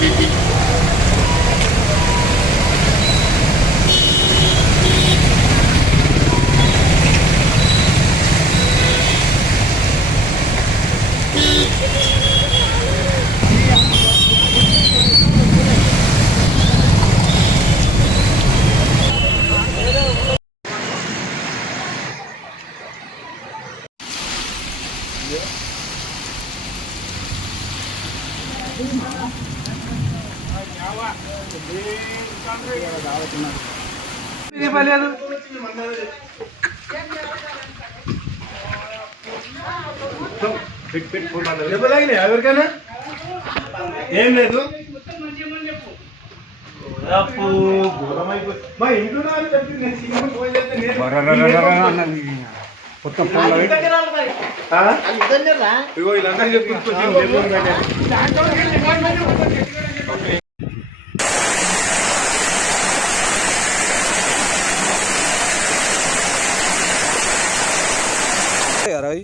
Yeah. దెబ్బలాగినాయి ఎవరికైనా ఏం లేదు అప్పు, ఘోరమైపోయి- మా ఇంట్లో అవి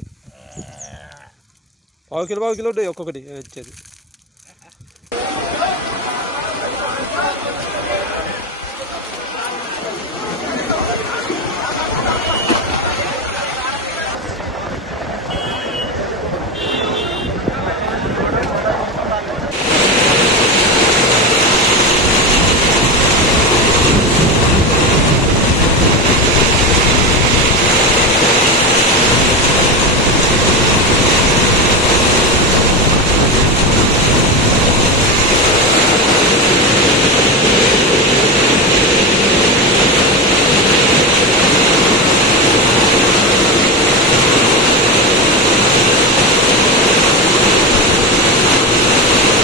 పావు కిలో పావు కిలో ఉంటాయి ఒక్కొక్కటి. వచ్చేది